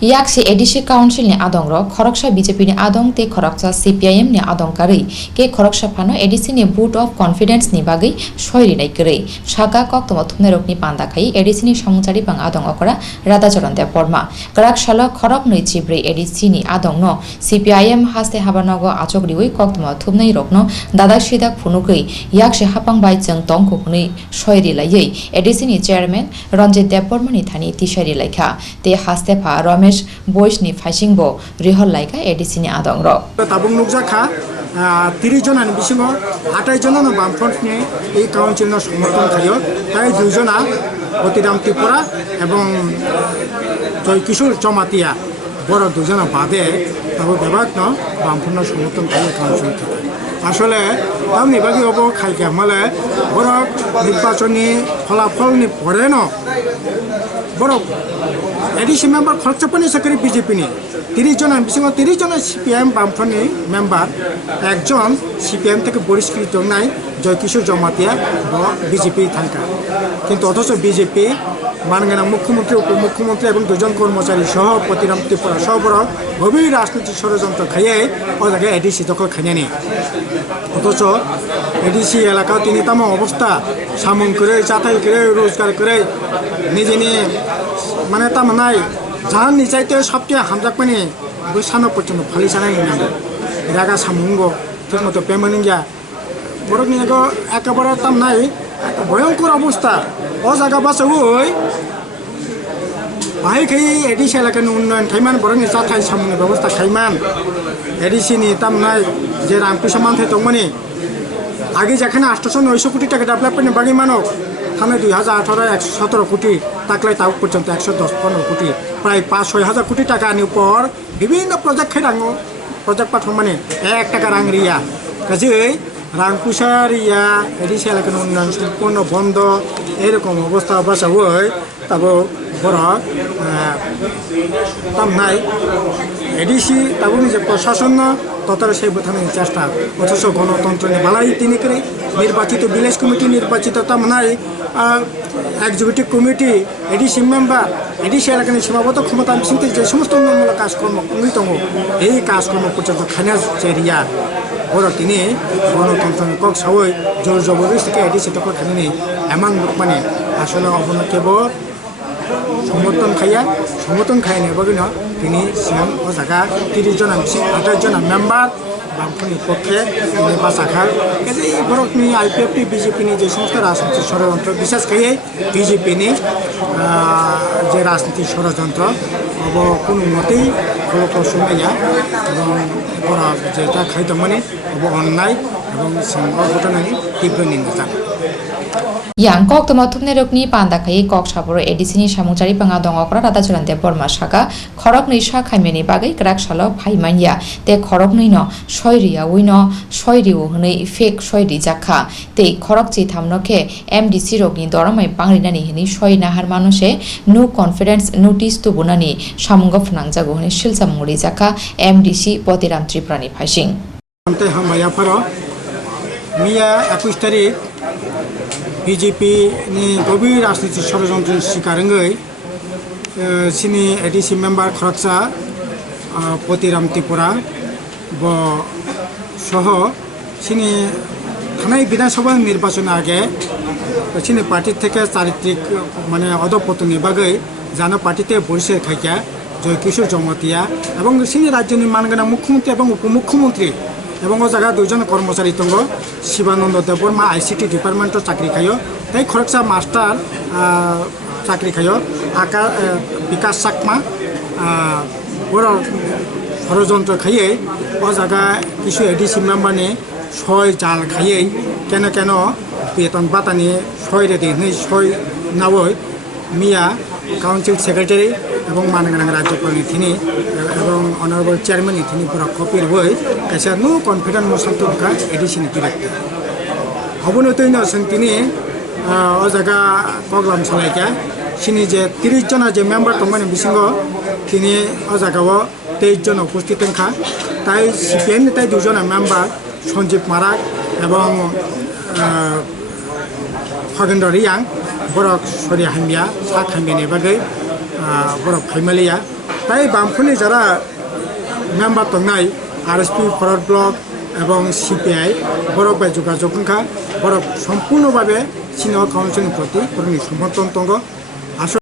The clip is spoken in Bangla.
Yaksi Edishi Council ni adongrok Khoroksa BJP ni adong te Khoroksa CPIM ni adong kari ke Khoroksa phano Edishi ni vote of confidence ni bagai shoiri nai kare Shaka kok tomothumne rokni panda khai Edishi ni samungchari pang adong okora Radhacharan Deborma Karak shala khorok noi chibre Edishi ni adong no CPIM haste habanogo achogriwi kok tomothumne rokno dada sidak phunugui Yaksi hapang bai jeng tongko phunui shoiri laiei Edishi ni chairman Ranjit Deborma ni thani tishari laikha te haste pha Ramesh Boishni Fashingbo Rihol Laika Edisini Adongro. Tabung Nukjaka, 30 জন আনি বিসিম 28 জন বামফ্রন্টনি এই কাউন্সিলর সমর্থন খাইও তাই দুজনা অতিরাম ত্রিপুরা এবং জয়কিশোর চমাতিয়া বড় দুজনা বাদে তারপর বিভাগ বামফ্রন্ট সমর্থন খাইও কাউন্সিল আসলে তাম নিবাগী হব খাইকে মালে বড় নির্বাচনী ফলাফলনি পরে বড় এডিসি মেম্বার খরচাপানি সাকরি বিজেপি নি 30 জন বিসিং 30 জন সিপিএম বামফ্রন্টনি মেম্বার একজন সিপিএম থেকে বহিষ্কৃত নাই জয়কিশোর জমাতিয়া বিজেপি থাকা কিন্তু অথচ বিজেপি মানগানা মুখ্যমন্ত্রী উপমুখ্যমন্ত্রী এবং দুজন কর্মচারী সহ প্রতিরাম ত্রিপুরা সহ বড় গভীর রাজনৈতিক ষড়যন্ত্র খাইয়ে ও জায়গায় এডিসি দখল খাইয়ে নি অথচ এডিসি এলাকা তিনি তাম অবস্থা সামন করে চাতাই করে রোজগার করে নিজে নিয়ে মানে তাম নাই যার নিচাইতে সবচেয়ে হামজাক মানে বৈশানো পর্যন্ত ফালি চালাই রাগা সামুঙ্গ ঠিক মতো পেমেন্ট গিয়া বড় নিয়ে একেবারে তাম নাই ভয়ঙ্কর অবস্থা ও জায়গা বাসে ওই বাহাই খাই এডিসি এলাকার উন্নয়ন খাইমান বড় নিয়ে চাথাই সামনে ব্যবস্থা খাইমান এডিসিনি তাম নাই যে রামকৃষ্ণ মান থাই দংমানি আগে যেখানে 800-900 কোটি টাকা ডেভেলপমেন্ট বাকি মানক থামে 2018 117 কোটি তাকলাই তাও পর্যন্ত 110-15 কোটি প্রায় 5-6 হাজার কোটি টাকা আনি পর বিভিন্ন প্রজেক্ট খাই রাঙো প্রজেক্ট পাঠক মানে 1 টাকা রাং রিয়া কাজেই রাংকুশা রিয়া এডিসি এলাকার উন্নয়ন সম্পূর্ণ বন্ধ এরকম অবস্থা বাসা হই তারপর বড় তাম নাই এডিসি তারপর যে প্রশাসন ততটা সেই বোঝানোর চেষ্টা অথচ গণতন্ত্র বালাই তিনি করে নির্বাচিত ভিলেজ কমিটি নির্বাচিত তাম নাই executive committee ADC member ADC এলাকার সীমাবদ্ধ ক্ষমতা চিন্তা যে সমস্ত উন্নয়নমূলক কাজকর্ম অন্যতম এই কাজকর্ম পর্যন্ত খানা চেরিয়া বড় তিনি গণতন্ত্র কক সবাই জোর জবরদস্তিকে এডিসি তখন খানি এমন মানে আসলে অবনতি সমর্থন খাই নেবগি তিনি সিএম ও জায়গা 30 জন 28 জন মেম্বার বামফ্রন্টনি পক্ষে বাসাখার এই ভারতনি আইপিএফটি বিজেপিনি যে সমস্ত রাজনৈতিক ষড়যন্ত্র বিশেষ করে বিজেপিনি যে রাজনৈতিক ষড়যন্ত্র অব কোনো মতেই ফলপ্রসূ শুনাইয়া এবং বড় যেটা খাইতো মানে অব অন্যায় এবং ঘটনানি তীব্র নিন্দা জানায় Yang kok tomothumne rokni panda khai kok saboro edisini samungchari panga dongokra Radhacharan Deborma Shaka khorok nei sha khaimeni bagai krak salo phaimanya te khorok nei no shoiria uino shoiriu hnei fake shoiri jakha te khorok chi thamnokhe MDC rokni doramai pangrinani hini shoina har manuse no confidence notice to bunani samungo phnangjago hni silsamuri jakha MDC Potiram Triprani Phasing ante hamaya pharo miya 21 tarik BJP ni গভীর রাজনৈতিক ষড়যন্ত্রের শিকার হয়ে সিনি এডিসি মেম্বার খরকসা পতিরাম ত্রিপুরা সহ সিনি থানায় বিধানসভা নির্বাচনের আগে সিনি পার্টির থেকে চারিত্রিক মানে অধপতন বাগে জানা পার্টিতে বরিশাল খাইকা জয়কিশোর জমাতিয়া এবং সিনি রাজ্য মানগানা মুখ্যমন্ত্রী এবং উপমুখ্যমন্ত্রী এবং ও জায়গা 2 জন কর্মচারী তঙ্গ শিবানন্দ দেববর্মা আইসিটি ডিপার্টমেন্টর চাকরি খাইও তাই খরকসা মাস্টার চাকরি খাইও বিকাশ চাকমা বড় ষড়যন্ত্র খাইয়ে ও জায়গা কিছু এডিসি মেম্বারনি ছয় জাল খাইয়ে কেন বেতন বাতানি ছয় রেডি ছয় নাওই মিয়া কাউন্সিল সেক্রেটারি এবং মানগানা রাজ্যপালনি তিনি এবং অনারেবল চেয়ারম্যান তিনি পুরা কপির বই কাছে নো কনফিডেন্স মোশন তো এডিসি ডিরেক্টর অবনতই নসং তিনি ও জায়গা প্রোগ্রাম চালাইকা সিনি যে 30 জন যে মেম্বার দংমানে বিসিঙ্গ তিনি ও জায়গাও 23 জন উপস্থিত থাকা তাই সিপিএম তাই 2 জন মেম্বার সঞ্জীব মারাক এবং খগেন্দ্র রিয়াং বড় সরি হামিয়া सा खामियानि बागै बरफ खाइमालिया তাই বামফ্রন্টनि যারা মেম্বার দंनाय आरएसपि फरवार्ड ब्लक এবং সিপিআই বরক বাই যোগাযোগ বরক সম্পূর্ণভাবে সিনিয়র কাউন্সিলनि প্রতি সমর্থন दङ